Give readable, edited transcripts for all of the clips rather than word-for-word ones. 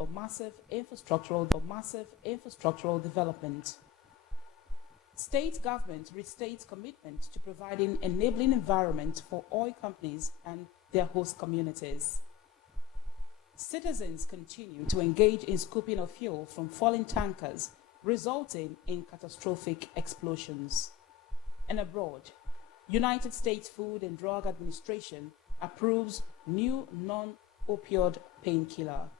for massive infrastructural development. State government restates commitment to providing enabling environment for oil companies and their host communities. Citizens continue to engage in scooping of fuel from falling tankers, resulting in catastrophic explosions. And abroad, United States Food and Drug Administration approves new non-opioid painkiller.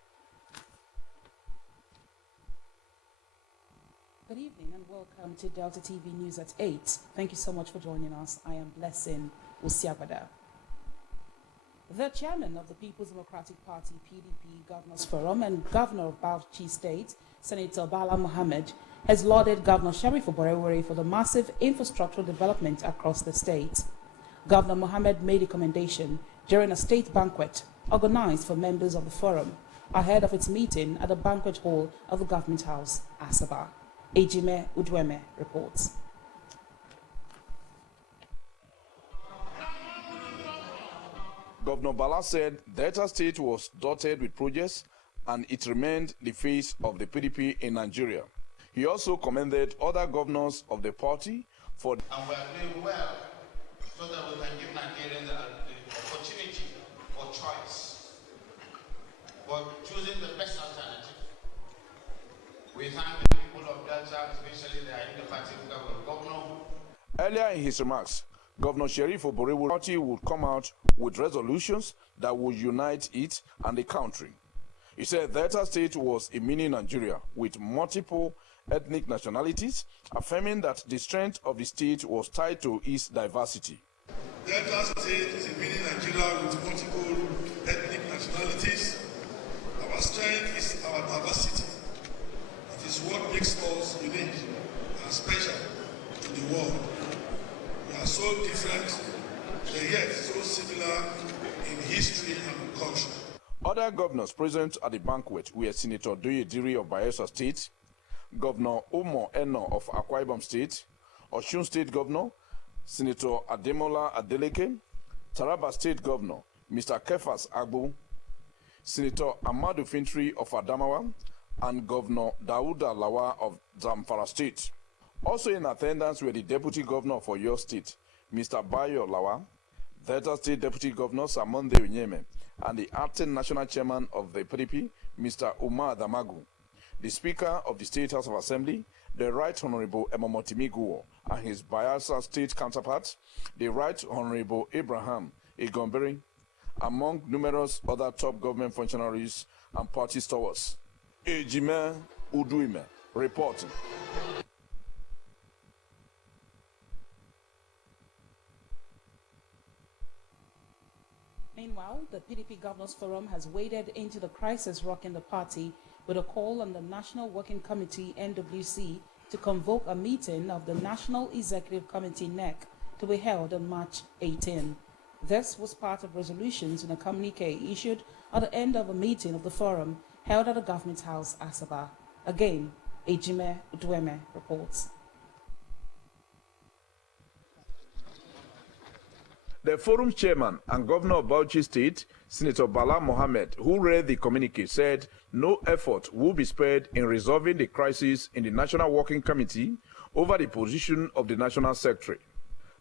Good evening and welcome to Delta TV News at 8. Thank you so much for joining us. I am Blessing Usiagbada. The chairman of the People's Democratic Party, PDP Governors Forum and Governor of Bauchi State, Senator Bala Mohammed, has lauded Governor Sheriff Oborevwori for the massive infrastructural development across the state. Governor Mohammed made a commendation during a state banquet organized for members of the forum ahead of its meeting at the banquet hall of the Government House, Asaba. Ejime Udweme reports. Governor Bala said Delta State was dotted with projects and it remained the face of the PDP in Nigeria. He also commended other governors of the party for... And we are doing well so that we can give Nigerians the opportunity for choice, for choosing the best alternative. We thank the people of Delta, especially the indefatigable governor. Earlier in his remarks, Governor Sheriff Oborevwori party would come out with resolutions that would unite it and the country. He said Delta State was a mini Nigeria with multiple ethnic nationalities, affirming that the strength of the state was tied to its diversity. Delta State is a mini Nigeria with multiple ethnic nationalities. Our strength is our diversity. It is what makes us unique and special to the world. We are so different, yet so similar in history and culture. Other governors present at the banquet were Senator Doye Diri of Bayelsa State, Governor Omo Eno of Akwa Ibom State, Osun State Governor, Senator Ademola Adeleke, Taraba State Governor, Mr. Kefas Agbu, Senator Amadu Fintri of Adamawa, and Governor Dauda Lawa of Zamfara State. Also in attendance were the Deputy Governor of Oyo State, Mr. Bayo Lawa, Delta State Deputy Governor Samonde Unyeme, and the acting National Chairman of the PDP, Mr. Umar Damagu. The Speaker of the State House of Assembly, the Right Honorable Emomotimi Guo, and his Bayelsa State counterpart, the Right Honorable Abraham Egomberi, among numerous other top government functionaries and party stalwarts. Ejime Uduime reporting. Meanwhile, the PDP Governors Forum has waded into the crisis rocking the party with a call on the National Working Committee, NWC, to convoke a meeting of the National Executive Committee, NEC, to be held on March 18. This was part of resolutions in a communique issued at the end of a meeting of the forum held at the Government House, Asaba. Again, Ejime Udweme reports. The forum chairman and governor of Bauchi State, Senator Bala Mohammed, who read the communique, said no effort will be spared in resolving the crisis in the National Working Committee over the position of the National Secretary.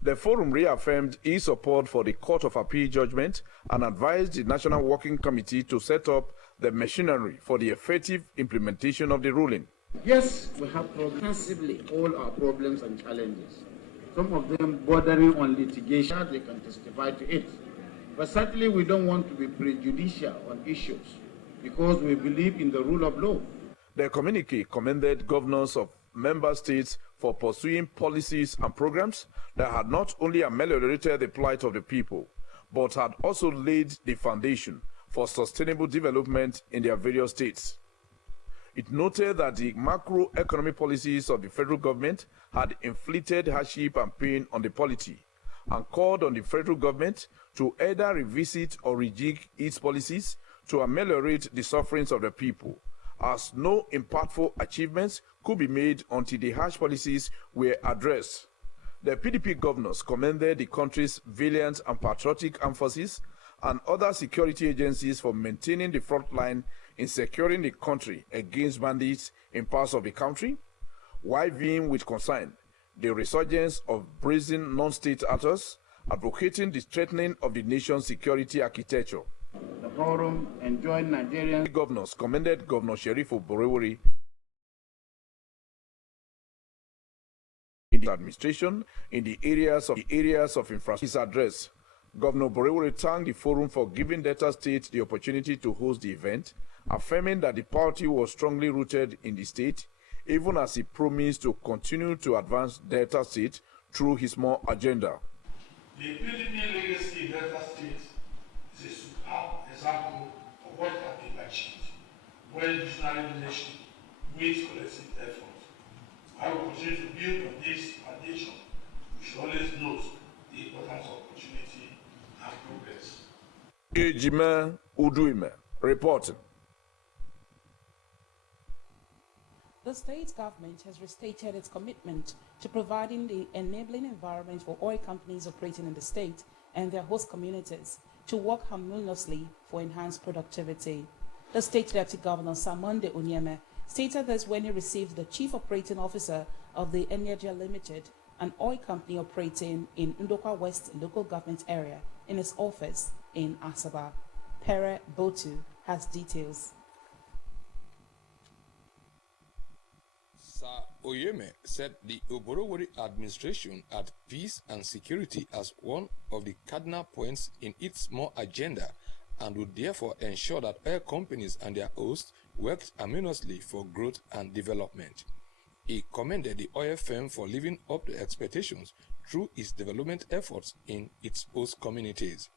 The forum reaffirmed its support for the Court of Appeal judgment and advised the National Working Committee to set up the machinery for the effective implementation of the ruling. Yes, we have comprehensively all our problems and challenges. Some of them bordering on litigation, they can testify to it. But certainly we don't want to be prejudicial on issues because we believe in the rule of law. The communique commended governors of member states for pursuing policies and programs that had not only ameliorated the plight of the people, but had also laid the foundation for sustainable development in their various states. It noted that the macroeconomic policies of the federal government had inflicted hardship and pain on the polity, and called on the federal government to either revisit or rejig its policies to ameliorate the sufferings of the people, as no impactful achievements could be made until the harsh policies were addressed. The PDP governors commended the country's valiant and patriotic armed forces and other security agencies for maintaining the front line in securing the country against bandits in parts of the country, while viewing with concern the resurgence of brazen non-state actors advocating the strengthening of the nation's security architecture. The forum enjoined Nigerian governors commended Governor Sheriff Oborevwori in the administration in the areas of infrastructure. His address, Governor Oborevwori thanked the forum for giving Delta State the opportunity to host the event, affirming that the party was strongly rooted in the state, even as he promised to continue to advance Delta State through his more agenda. The PDP legacy in Delta State is a superb example of what can be achieved when visionary leadership meets collective effort. I will continue to build on this foundation. We should always note the importance of opportunity and progress. Ejime Uduime reporting. The state government has restated its commitment to providing the enabling environment for oil companies operating in the state and their host communities to work harmoniously for enhanced productivity. The state deputy governor, Samonde Onyeme, stated this when he received the chief operating officer of the Energia Limited, an oil company operating in Ndokwa West local government area, in his office in Asaba. Pere Botu has details. Sir Oyeme said the Oborevwori administration had peace and security as one of the cardinal points in its more agenda and would therefore ensure that oil companies and their hosts worked harmoniously for growth and development. He commended the oil firm for living up to expectations through its development efforts in its host communities.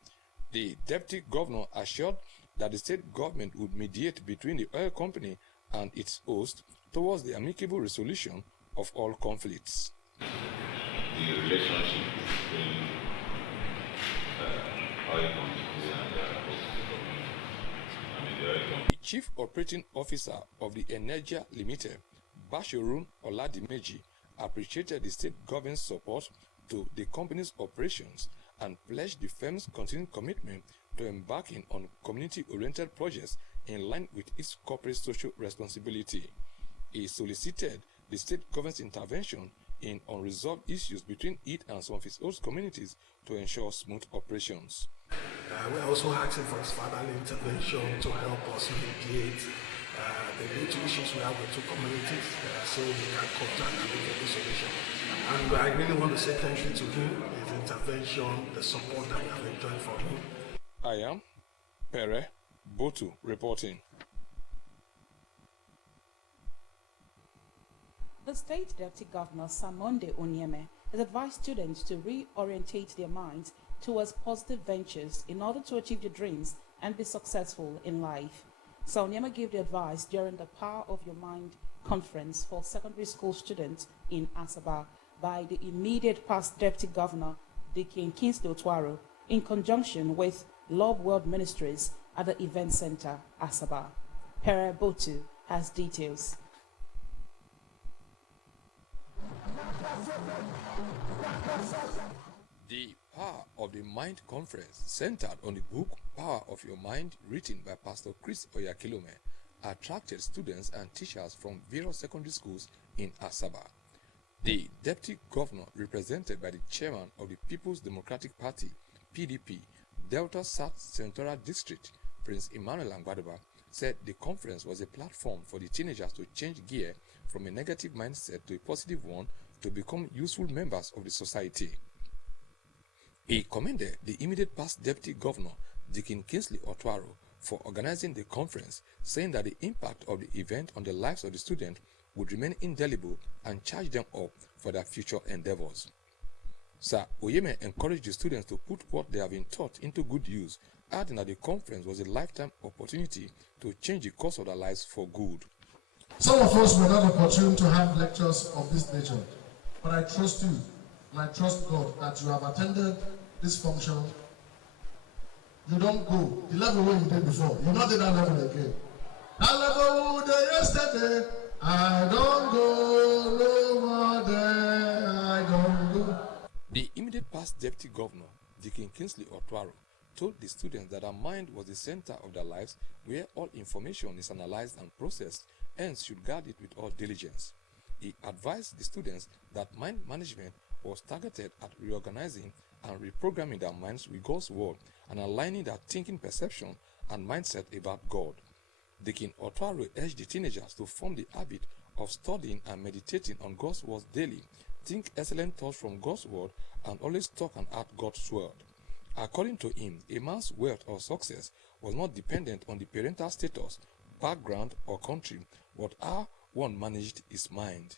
The deputy governor assured that the state government would mediate between the oil company and its host towards the amicable resolution of all conflicts. The relationship between oil companies and their host community. The chief operating officer of the Energia Limited, Bashorun Oladimeji, appreciated the state government's support to the company's operations and pledged the firm's continued commitment to embarking on community-oriented projects in line with its corporate social responsibility. He solicited the state government's intervention in unresolved issues between it and some of its host communities to ensure smooth operations. We're also asking for his fatherly intervention to help us mediate the little issues we have with two communities so we can contact and make a solution. And I really want to say thank you to him, his intervention, the support that we have enjoyed from him. I am Pere Botu reporting. The state deputy governor, Samonde Onyeme, has advised students to reorientate their minds towards positive ventures in order to achieve their dreams and be successful in life. Onyeme gave the advice during the Power of Your Mind conference for secondary school students in Asaba by the immediate past deputy governor, Dikin Kingsley Otuaro, in conjunction with Love World Ministries at the event center, Asaba. Pere Botu has details. The Power of the Mind conference, centered on the book Power of Your Mind, written by Pastor Chris Oyakilome, attracted students and teachers from various secondary schools in Asaba. The deputy governor, represented by the chairman of the People's Democratic Party, PDP, Delta South Senatorial District, Prince Emmanuel Angwadaba, said the conference was a platform for the teenagers to change gear from a negative mindset to a positive one to become useful members of the society. He commended the immediate past deputy governor, Dikin Kingsley Otuaro, for organizing the conference, saying that the impact of the event on the lives of the students would remain indelible and charge them up for their future endeavors. Sir Oyeme encouraged the students to put what they have been taught into good use, adding that the conference was a lifetime opportunity to change the course of their lives for good. Some of us were not opportune to have lectures of this nature, but I trust you and I trust God that you have attended this function. You don't go the level where you did before. You not did that level again. That level we did yesterday, I don't go no more there. I don't go. The immediate past deputy governor, Dikin Kingsley Otuaro, told the students that our mind was the center of their lives, where all information is analyzed and processed, hence should guard it with all diligence. He advised the students that mind management was targeted at reorganizing and reprogramming their minds with God's word and aligning their thinking perception and mindset about God. Deacon Otwaro urged the teenagers to form the habit of studying and meditating on God's words daily, think excellent thoughts from God's word, and always talk and act God's word. According to him, a man's wealth or success was not dependent on the parental status, background, or country, but how one managed his mind.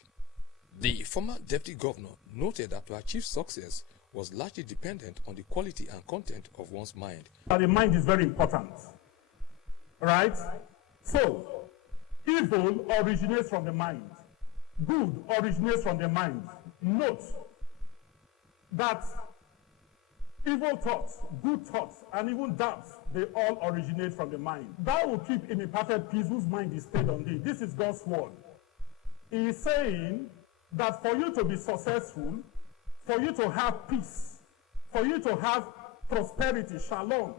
The former deputy governor noted that to achieve success was largely dependent on the quality and content of one's mind. The mind is very important, right? So, evil originates from the mind. Good originates from the mind. Note that evil thoughts, good thoughts, and even doubts, they all originate from the mind. Thou will keep in a perfect peace whose mind is stayed on thee. This is God's word. He is saying that for you to be successful, for you to have peace, for you to have prosperity, shalom,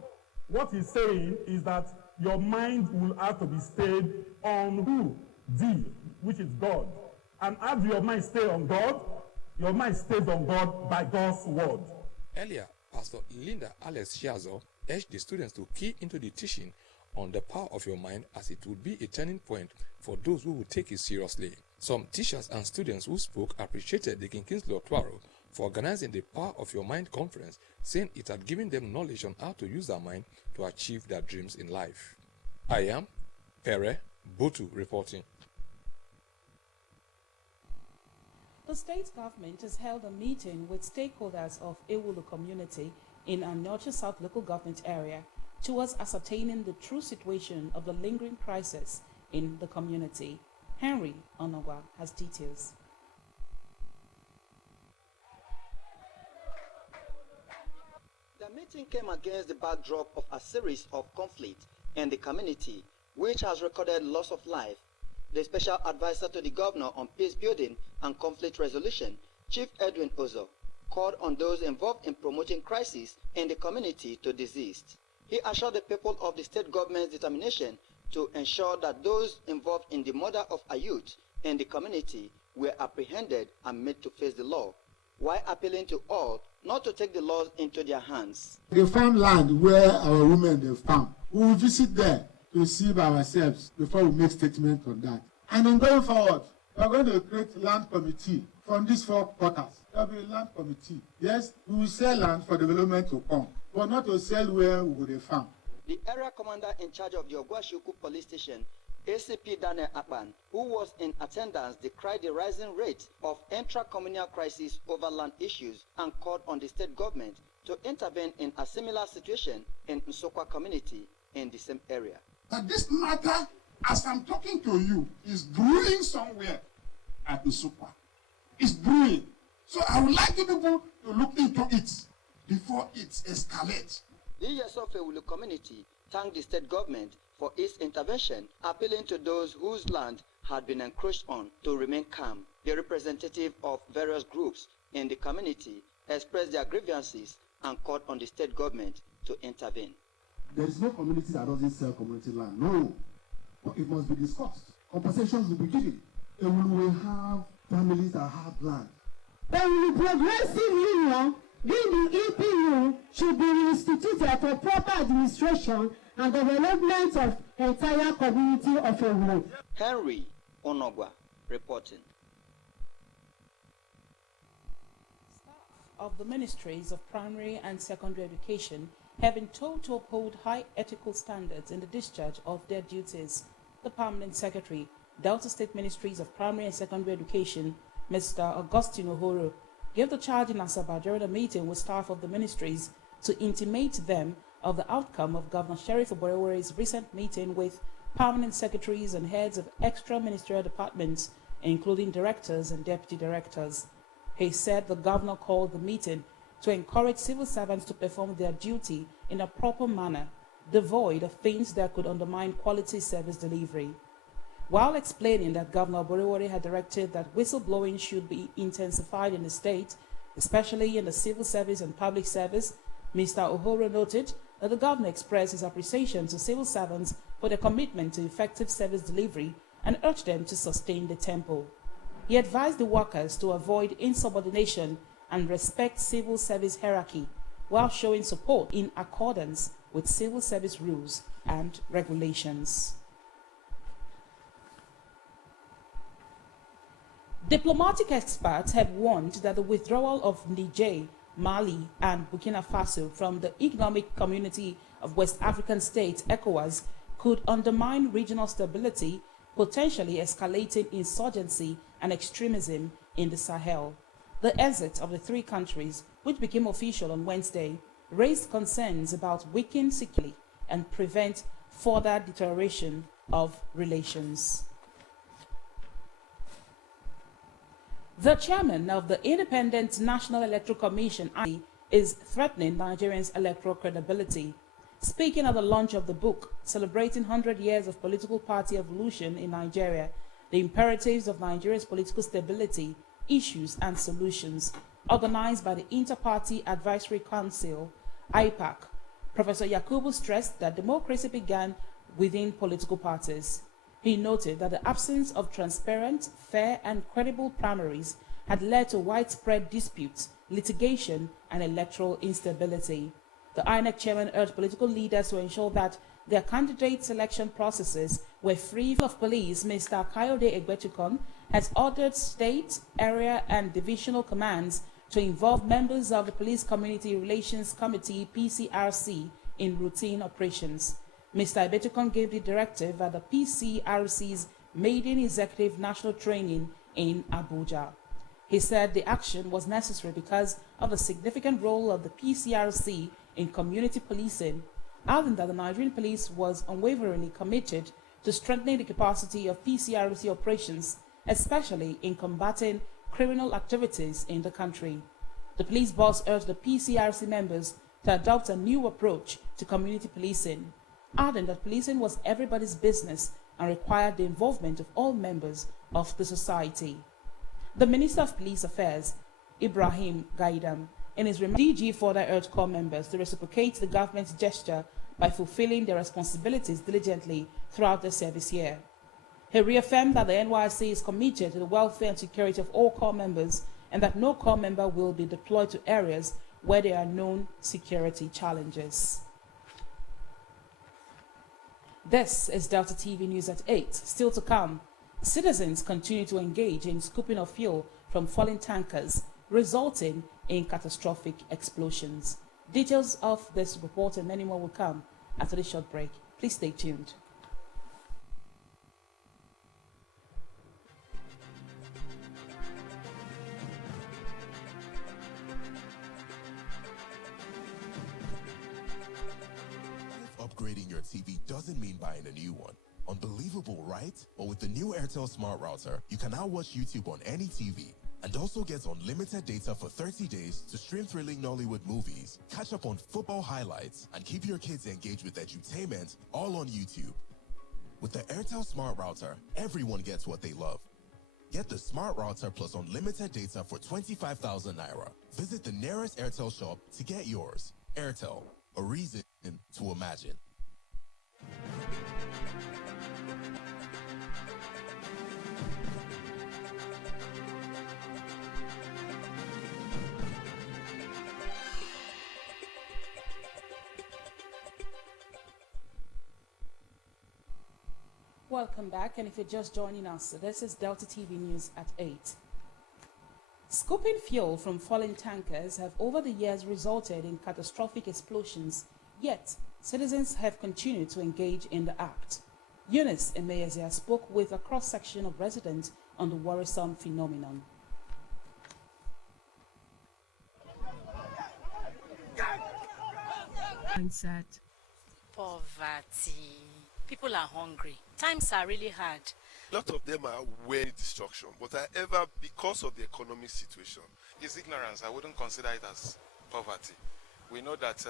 what he's saying is that your mind will have to be stayed on who? Thee, which is God. And as your mind stays on God, your mind stays on God by God's word. Earlier, Pastor Linda Alex Shiazo urged the students to key into the teaching on the power of your mind, as it would be a turning point for those who would take it seriously. Some teachers and students who spoke appreciated Deacon Kingsley Otwaro for organizing the Power of Your Mind conference, saying it had given them knowledge on how to use their mind to achieve their dreams in life. I am Pere Botu reporting. The state government has held a meeting with stakeholders of Ewulu community in Anyocha South local government area towards ascertaining the true situation of the lingering crisis in the community. Henry Onogwa has details. The meeting came against the backdrop of a series of conflicts in the community, which has recorded loss of life. The Special Advisor to the Governor on Peace Building and Conflict Resolution, Chief Edwin Ozo, called on those involved in promoting crisis in the community to desist. He assured the people of the state government's determination to ensure that those involved in the murder of a youth in the community were apprehended and made to face the law, while appealing to all not to take the laws into their hands. The farmland where our women they farm, we will visit there to see by ourselves before we make statement on that. And then going forward, we are going to create land committee from these 4 quarters. There will be a land committee. Yes, we will sell land for development to come, but not to sell where we will farm. The area commander in charge of the Ogwashuku police station, ACP Daniel Akpan, who was in attendance, decried the rising rate of intra-communal crisis over land issues and called on the state government to intervene in a similar situation in Nsokwa community in the same area. But this matter, as I'm talking to you, is brewing somewhere at Nsokwa. It's brewing. So I would like the people to look into it before it escalates. The Yesofe Ewulu community thanked the state government for its intervention, appealing to those whose land had been encroached on to remain calm. The representative of various groups in the community expressed their grievances and called on the state government to intervene. There is no community that doesn't sell community land. No. But it must be discussed. Compensations will be given. And we will have families that have land. But the progressive union, being the EPU, should be instituted for proper administration and development of entire community of Ewulu. Henry Onogwa reporting. Of the Ministries of Primary and Secondary Education have been told to uphold high ethical standards in the discharge of their duties. The Permanent Secretary, Delta State Ministries of Primary and Secondary Education, Mr. Augustine Uhuru, gave the charge in Asaba during a meeting with staff of the ministries to intimate them of the outcome of Governor Sheriff Oborewore's recent meeting with permanent secretaries and heads of extra ministerial departments, including directors and deputy directors. He said the governor called the meeting to encourage civil servants to perform their duty in a proper manner, devoid of things that could undermine quality service delivery. While explaining that Governor Oborewore had directed that whistleblowing should be intensified in the state, especially in the civil service and public service, Mr. Uhuru noted The governor expressed his appreciation to civil servants for their commitment to effective service delivery and urged them to sustain the tempo. He advised the workers to avoid insubordination and respect civil service hierarchy while showing support in accordance with civil service rules and regulations. Diplomatic experts have warned that the withdrawal of Niger, Mali, and Burkina Faso from the Economic Community of West African States, ECOWAS, could undermine regional stability, potentially escalating insurgency and extremism in the Sahel. The exit of the three countries, which became official on Wednesday, raised concerns about weakening security and prevent further deterioration of relations. The chairman of the Independent National Electoral Commission is threatening Nigerians' electoral credibility. Speaking at the launch of the book, Celebrating 100 Years of Political Party Evolution in Nigeria, The Imperatives of Nigeria's Political Stability, Issues and Solutions, organized by the Inter-Party Advisory Council, IPAC, Professor Yakubu stressed that democracy began within political parties. He noted that the absence of transparent, fair, and credible primaries had led to widespread disputes, litigation, and electoral instability. The INEC chairman urged political leaders to ensure that their candidate selection processes were free of police. Mr. Kayode Egbetukon has ordered state, area, and divisional commands to involve members of the Police Community Relations Committee, PCRC, in routine operations. Mr. Egbetukon gave the directive at the PCRC's maiden executive national training in Abuja. He said the action was necessary because of the significant role of the PCRC in community policing, adding that the Nigerian police was unwaveringly committed to strengthening the capacity of PCRC operations, especially in combating criminal activities in the country. The police boss urged the PCRC members to adopt a new approach to community policing, adding that policing was everybody's business and required the involvement of all members of the society. The Minister of Police Affairs, Ibrahim Gaidam, in his remarks, DG further urged corps members to reciprocate the government's gesture by fulfilling their responsibilities diligently throughout the service year. He reaffirmed that the NYSC is committed to the welfare and security of all corps members and that no corps member will be deployed to areas where there are known security challenges. This is Delta TV News at 8. Still to come, citizens continue to engage in scooping of fuel from falling tankers, resulting in catastrophic explosions. Details of this report and many more will come after this short break. Please stay tuned. Upgrading your TV doesn't mean buying a new one. Unbelievable, right? But with the new Airtel Smart Router, you can now watch YouTube on any TV and also get unlimited data for 30 days to stream thrilling Nollywood movies, catch up on football highlights, and keep your kids engaged with edutainment all on YouTube. With the Airtel Smart Router, everyone gets what they love. Get the Smart Router plus unlimited data for 25,000 Naira. Visit the nearest Airtel shop to get yours. Airtel, a reason to imagine. Welcome back, and if you're just joining us, this is Delta TV News at 8. Scooping fuel from falling tankers have over the years resulted in catastrophic explosions, yet citizens have continued to engage in the act. Eunice Emeyezia spoke with a cross-section of residents on the worrisome phenomenon. Mindset. Poverty. People are hungry. Times are really hard. A lot of them are aware of destruction, but however, because of the economic situation, it's ignorance. I wouldn't consider it as poverty. We know that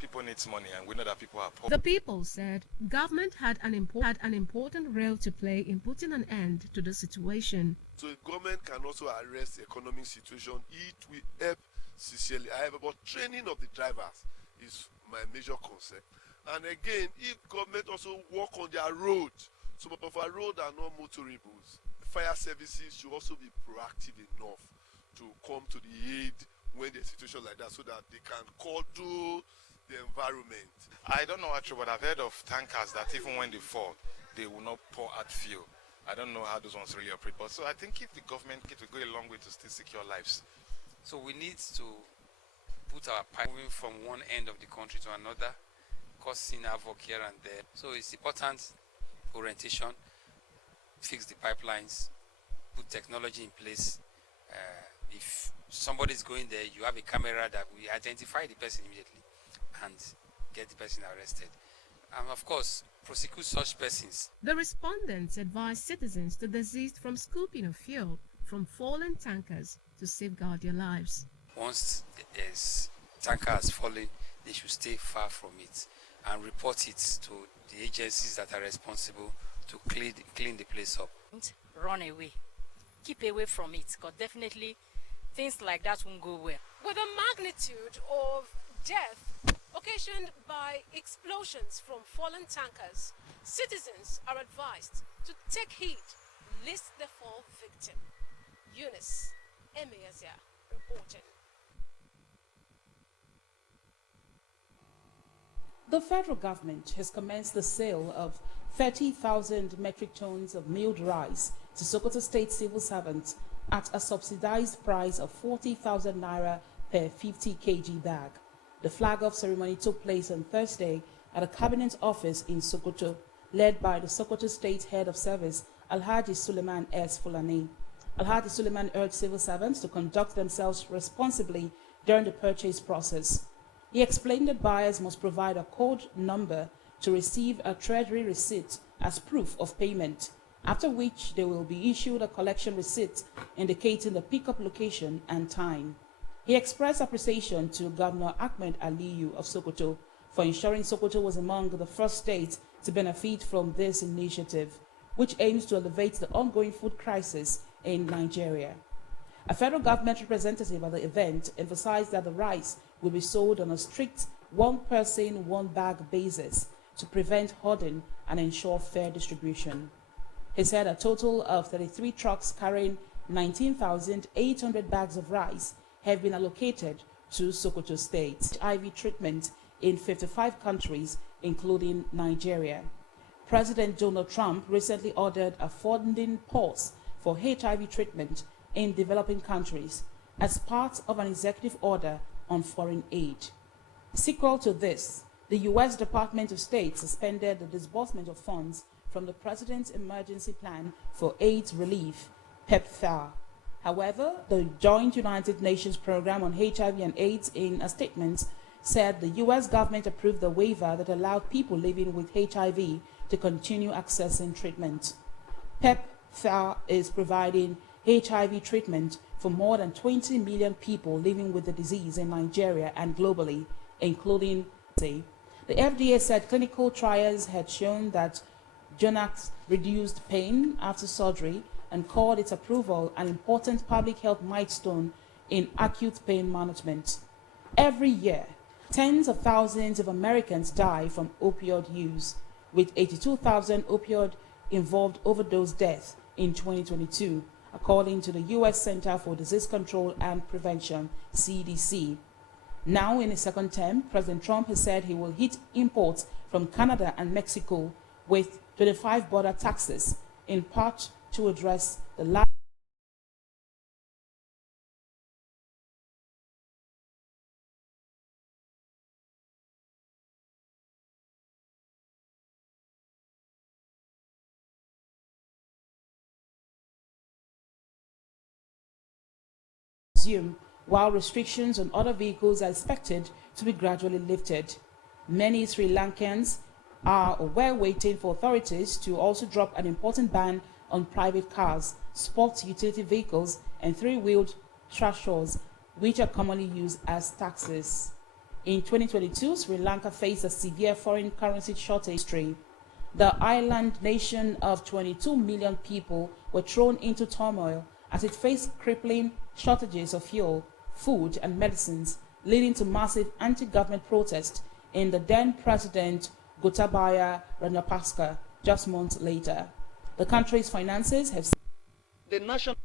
people need money, and we know that people are poor. The people said government had an important role to play in putting an end to the situation. So the government can also address the economic situation. It will help sincerely. However, but training of the drivers is my major concern. And again, if government also work on their roads, some of our roads are not motorables. Fire services should also be proactive enough to come to the aid when there's a situation like that, so that they can control the environment. I don't know actually, but I've heard of tankers that even when they fall, they will not pour out fuel. I don't know how those ones really operate, but so I think if the government can go a long way to still secure lives. So we need to put our pipe moving from one end of the country to another, causing havoc here and there. So it's important orientation, fix the pipelines, put technology in place. If somebody is going there, you have a camera that will identify the person immediately and get the person arrested. And of course, prosecute such persons. The respondents advised citizens to desist from scooping of fuel from fallen tankers to safeguard their lives. Once there's tanker has fallen, they should stay far from it and report it to the agencies that are responsible to clean the place up. Run away. Keep away from it, because definitely things like that won't go well. With the magnitude of death occasioned by explosions from fallen tankers, citizens are advised to take heed lest they fall victim. Eunice Emiazia reporting. The federal government has commenced the sale of 30,000 metric tons of milled rice to Sokoto State civil servants at a subsidized price of 40,000 naira per 50 kg bag. The flag-off ceremony took place on Thursday at a cabinet office in Sokoto, led by the Sokoto State Head of Service, Alhaji Suleiman S. Fulani. Alhaji Suleiman urged civil servants to conduct themselves responsibly during the purchase process. He explained that buyers must provide a code number to receive a treasury receipt as proof of payment, after which they will be issued a collection receipt indicating the pickup location and time. He expressed appreciation to Governor Ahmed Aliyu of Sokoto for ensuring Sokoto was among the first states to benefit from this initiative, which aims to elevate the ongoing food crisis in Nigeria. A federal government representative at the event emphasized that the rice will be sold on a strict one-person, one-bag basis to prevent hoarding and ensure fair distribution. He said a total of 33 trucks carrying 19,800 bags of rice have been allocated to Sokoto State. HIV treatment in 55 countries, including Nigeria. President Donald Trump recently ordered a funding pause for HIV treatment in developing countries as part of an executive order on foreign aid. Sequel to this, the U.S. Department of State suspended the disbursement of funds from the President's Emergency Plan for AIDS Relief, PEPFAR. However, the Joint United Nations Program on HIV and AIDS, in a statement, said the U.S. government approved the waiver that allowed people living with HIV to continue accessing treatment. PEPFAR is providing HIV treatment for more than 20 million people living with the disease in Nigeria and globally, including the FDA said clinical trials had shown that Jonax reduced pain after surgery and called its approval an important public health milestone in acute pain management. Every year, tens of thousands of Americans die from opioid use, with 82,000 opioid-involved overdose deaths in 2022, according to the U.S. Center for Disease Control and Prevention, CDC. Now in his second term, President Trump has said he will hit imports from Canada and Mexico with 25 border taxes, in part to address the large while restrictions on other vehicles are expected to be gradually lifted. Many Sri Lankans were waiting for authorities to also drop an important ban on private cars, sports utility vehicles, and three-wheeled tractors, which are commonly used as taxis. In 2022, Sri Lanka faced a severe foreign currency shortage. The island nation of 22 million people were thrown into turmoil as it faced crippling shortages of fuel, food, and medicines leading to massive anti-government protest in the then President Gotabaya Rajapaksa just months later. The country's finances have... The National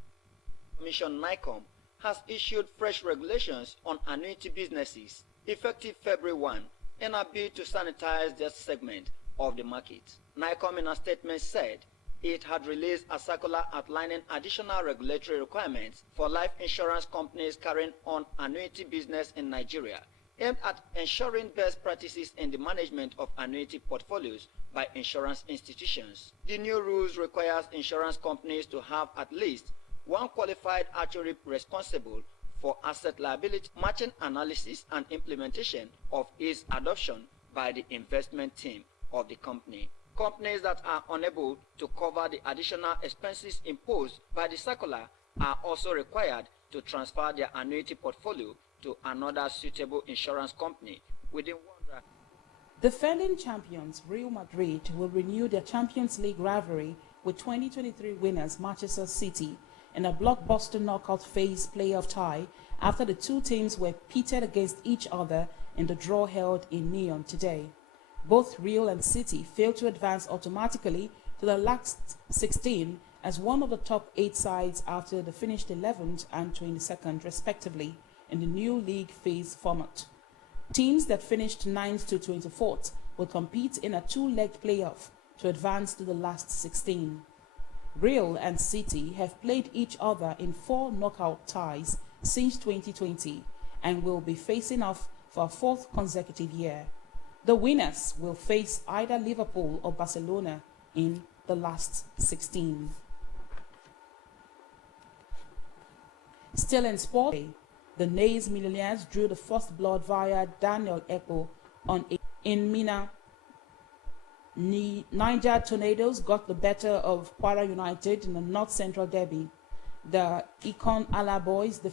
Commission NICOM has issued fresh regulations on annuity businesses effective February 1 in a bid to sanitize this segment of the market. NICOM in a statement said it had released a circular outlining additional regulatory requirements for life insurance companies carrying on annuity business in Nigeria, aimed at ensuring best practices in the management of annuity portfolios by insurance institutions. The new rules requires insurance companies to have at least one qualified actuary responsible for asset liability matching analysis and implementation of its adoption by the investment team of the company. Companies that are unable to cover the additional expenses imposed by the circular are also required to transfer their annuity portfolio to another suitable insurance company within 1 year. Defending champions Real Madrid will renew their Champions League rivalry with 2023 winners Manchester City in a blockbuster knockout phase playoff tie after the two teams were pitted against each other in the draw held in Nyon today. Both Real and City failed to advance automatically to the last 16 as one of the top 8 sides after they finished 11th and 22nd respectively in the new league phase format. Teams that finished 9th to 24th will compete in a 2-legged playoff to advance to the last 16. Real and City have played each other in 4 knockout ties since 2020 and will be facing off for a 4th consecutive year. The winners will face either Liverpool or Barcelona in the last 16. Still in sport, the Nays Millionaires drew the first blood via Daniel Ekpo in Mina. Niger Tornadoes got the better of Kwara United in the North Central Derby. The Ikon Ala Boys